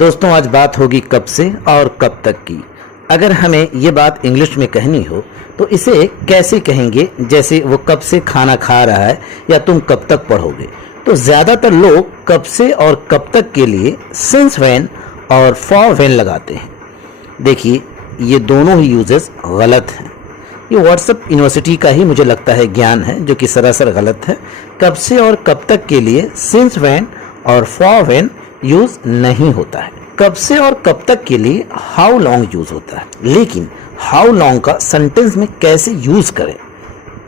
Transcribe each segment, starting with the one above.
दोस्तों आज बात होगी कब से और कब तक की। अगर हमें ये बात इंग्लिश में कहनी हो तो इसे कैसे कहेंगे, जैसे वो कब से खाना खा रहा है या तुम कब तक पढ़ोगे। तो ज़्यादातर लोग कब से और कब तक के लिए सिंस व्हेन और फॉर व्हेन लगाते हैं। देखिए ये दोनों ही यूजेस गलत हैं। ये व्हाट्सएप यूनिवर्सिटी का ही मुझे लगता है ज्ञान है जो कि सरासर गलत है। कब से और कब तक के लिए सिंस व्हेन और फॉर व्हेन यूज नहीं होता है। कब से और कब तक के लिए हाउ लॉन्ग यूज होता है, लेकिन हाउ लॉन्ग का सेंटेंस में कैसे यूज करें,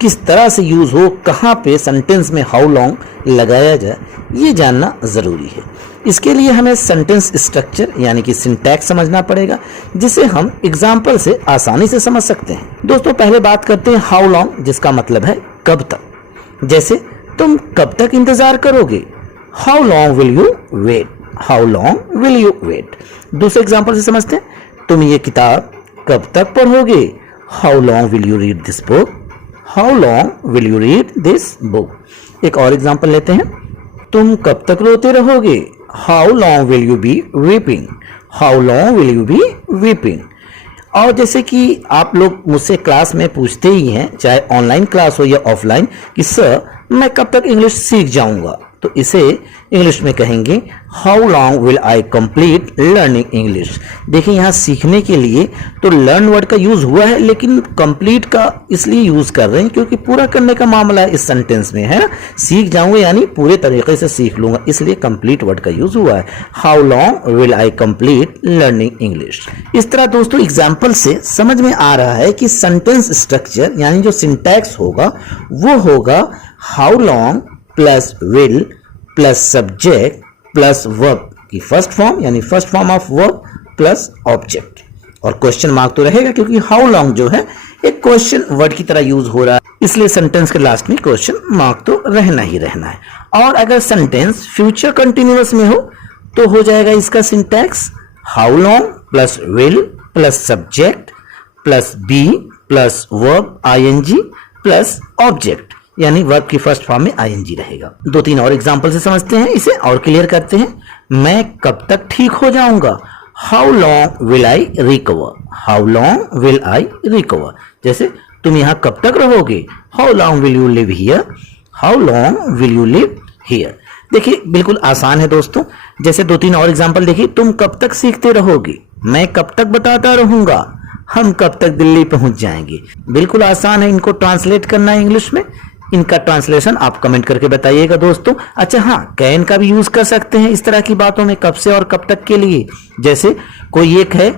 किस तरह से यूज हो, कहाँ पे सेंटेंस में हाउ लॉन्ग लगाया जाए, ये जानना जरूरी है। इसके लिए हमें सेंटेंस स्ट्रक्चर यानी कि सिंटैक्स समझना पड़ेगा, जिसे हम एग्जाम्पल से आसानी से समझ सकते हैं। दोस्तों पहले बात करते हैं हाउ लॉन्ग, जिसका मतलब है कब तक। जैसे तुम कब तक इंतजार करोगे, how long will you wait, how long will you wait. दूसरे एग्जाम्पल से समझते हैं, तुम ये किताब कब तक पढ़ोगे, how long will you read this book, how long will you read this book. एक और एग्जाम्पल लेते हैं, तुम कब तक रोते रहोगे, how long will you be weeping, how long will you be weeping. और जैसे कि आप लोग मुझसे क्लास में पूछते ही हैं, चाहे ऑनलाइन क्लास हो या ऑफलाइन, कि सर मैं कब तक इंग्लिश सीख जाऊंगा, तो इसे इंग्लिश में कहेंगे how long will I complete learning English. देखिए यहाँ सीखने के लिए तो लर्न वर्ड का यूज हुआ है, लेकिन कंप्लीट का इसलिए यूज कर रहे हैं क्योंकि पूरा करने का मामला है इस सेंटेंस में, है ना। सीख जाऊंगा यानी पूरे तरीके से सीख लूंगा, इसलिए कंप्लीट वर्ड का यूज हुआ है। How long will I complete learning English. इस तरह दोस्तों एग्जाम्पल से समझ में आ रहा है कि सेंटेंस स्ट्रक्चर यानी जो सिंटैक्स होगा वो होगा how long plus will plus subject plus verb की फर्स्ट फॉर्म यानी first form of verb plus object, और क्वेश्चन मार्क तो रहेगा क्योंकि हाउ लॉन्ग जो है एक क्वेश्चन वर्ड की तरह यूज हो रहा है, इसलिए सेंटेंस के लास्ट में क्वेश्चन मार्क तो रहना ही रहना है। और अगर सेंटेंस फ्यूचर कंटिन्यूअस में हो तो हो जाएगा इसका syntax how long plus will plus subject plus be plus verb ING plus object, यानी वर्ब की फर्स्ट फॉर्म में आईएनजी रहेगा। दो तीन और एग्जांपल से समझते हैं, इसे और क्लियर करते हैं। मैं कब तक ठीक हो जाऊंगा, how long will I recover, how long will I recover. जैसे तुम यहाँ कब तक रहोगे, how long will you live here, how long will you live here. देखिए बिल्कुल आसान है दोस्तों। जैसे दो तीन और एग्जाम्पल देखिए, तुम कब तक सीखते रहोगे, मैं कब तक बताता रहूंगा, हम कब तक दिल्ली पहुंच जाएंगे। बिल्कुल आसान है इनको ट्रांसलेट करना इंग्लिश में। इनका ट्रांसलेशन आप कमेंट करके बताइएगा दोस्तों। अच्छा हाँ, कैन का भी यूज कर सकते हैं इस तरह की बातों में, कब से और कब तक के लिए। जैसे कोई एक है,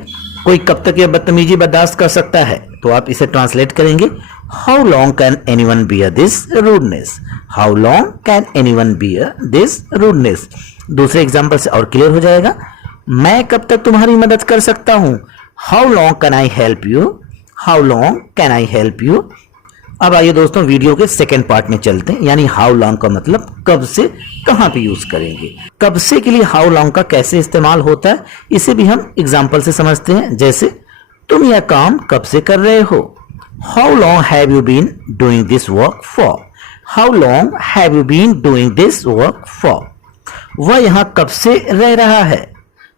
कोई कब तक ये बदतमीजी बर्दाश्त कर सकता है, तो आप इसे ट्रांसलेट करेंगे how long can anyone bear this rudeness, how long can anyone bear this rudeness. दूसरे एग्जाम्पल से और क्लियर हो जाएगा, मैं कब तक तुम्हारी मदद कर सकता हूं, how long can I help you, how long can I help you. अब आइए दोस्तों वीडियो के सेकेंड पार्ट में चलते हैं, यानी हाउ लॉन्ग का मतलब कब से कहां पे यूज करेंगे। कब से के लिए हाउ लॉन्ग का कैसे इस्तेमाल होता है, इसे भी हम एग्जांपल से समझते हैं। जैसे तुम यह काम कब से कर रहे हो, how long have you been doing this work for, how long have you been doing this work for. वह यहां कब से रह रहा है,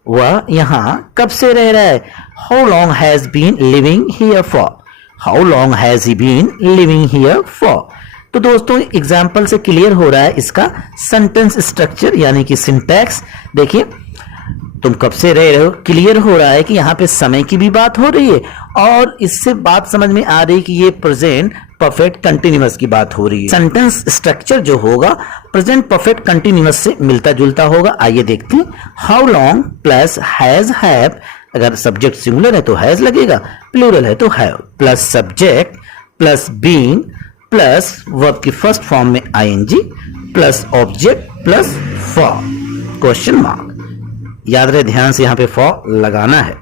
वह यहां कब से रह रहा है, how long has been living here for, how long has he been living here for. तो दोस्तों एग्जाम्पल से क्लियर हो रहा है इसका सेंटेंस स्ट्रक्चर यानी कि सिंटैक्स। देखिए तुम कब से रह रहे हो, क्लियर हो रहा है कि यहाँ पे समय की भी बात हो रही है, और इससे बात समझ में आ रही है कि ये प्रेजेंट परफेक्ट कंटिन्यूअस की बात हो रही है। सेंटेंस स्ट्रक्चर जो होगा प्रेजेंट परफेक्ट कंटिन्यूअस से मिलता जुलता होगा। आइए देखते हैं, how long plus has have, अगर सब्जेक्ट सिंगुलर है तो हैज लगेगा, प्लूरल है तो have, plus subject plus being plus verb की फर्स्ट फॉर्म में ING plus object plus for question mark. याद रहे ध्यान से यहाँ पे फॉर लगाना है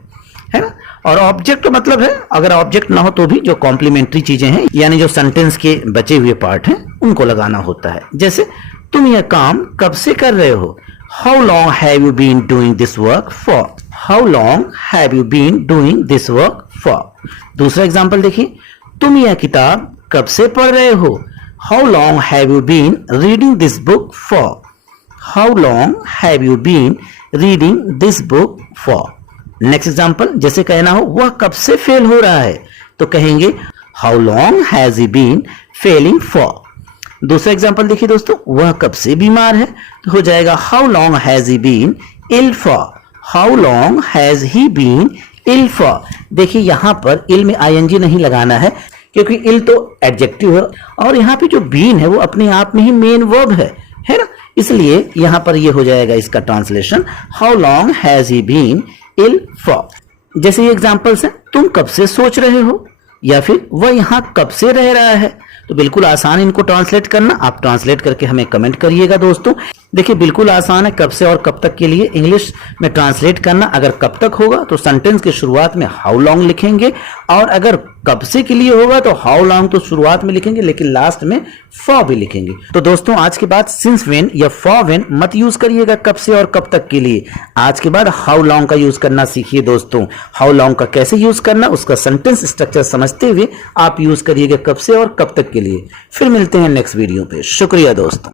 ना। और ऑब्जेक्ट का मतलब है अगर ऑब्जेक्ट ना हो तो भी जो कॉम्प्लीमेंट्री चीजें हैं यानी जो सेंटेंस के बचे हुए पार्ट हैं उनको लगाना होता है। जैसे तुम यह काम कब से कर रहे हो, how long have you been doing this work for, how long have you been doing this work for. दूसरा एग्जाम्पल देखिए, तुम यह किताब कब से पढ़ रहे हो, how long have you been reading this book for, how long have you been reading this book for. Next example, जैसे कहना हो वह कब से फेल हो रहा है, तो कहेंगे how long has he been failing for. दूसरा एग्जाम्पल देखिए दोस्तों, वह कब से बीमार है, तो हो जाएगा how long has he been ill for. How long has he been ill for. देखिए यहां पर इल में आईएनजी नहीं लगाना है, क्योंकि इल तो एडजेक्टिव है और यहाँ पे जो बीन है वो अपने आप में ही मेन वर्ब है ना, इसलिए यहां पर ये हो जाएगा इसका translation how long has he been ill for. जैसे ये एग्जांपल्स हैं, तुम कब से सोच रहे हो, या फिर वह यहां कब से रह रहा है। तो बिल्कुल आसान इनको ट्रांसलेट करना, आप ट्रांसलेट करके हमें कमेंट करिएगा दोस्तों। देखिए बिल्कुल आसान है कब से और कब तक के लिए इंग्लिश में ट्रांसलेट करना। अगर कब तक होगा तो सेंटेंस के शुरुआत में हाउ लॉन्ग लिखेंगे, और अगर कब से के लिए होगा तो हाउ लॉन्ग तो शुरुआत में लिखेंगे लेकिन लास्ट में फॉर भी लिखेंगे। तो दोस्तों आज के बाद सिंस व्हेन या फॉर व्हेन मत यूज करिएगा कब से और कब तक के लिए। आज के बाद हाउ लॉन्ग का यूज करना सीखिए दोस्तों। हाउ लॉन्ग का कैसे यूज करना, उसका सेंटेंस स्ट्रक्चर समझते हुए आप यूज करिएगा कब से और कब तक के लिए। फिर मिलते हैं नेक्स्ट वीडियो पे। शुक्रिया दोस्तों।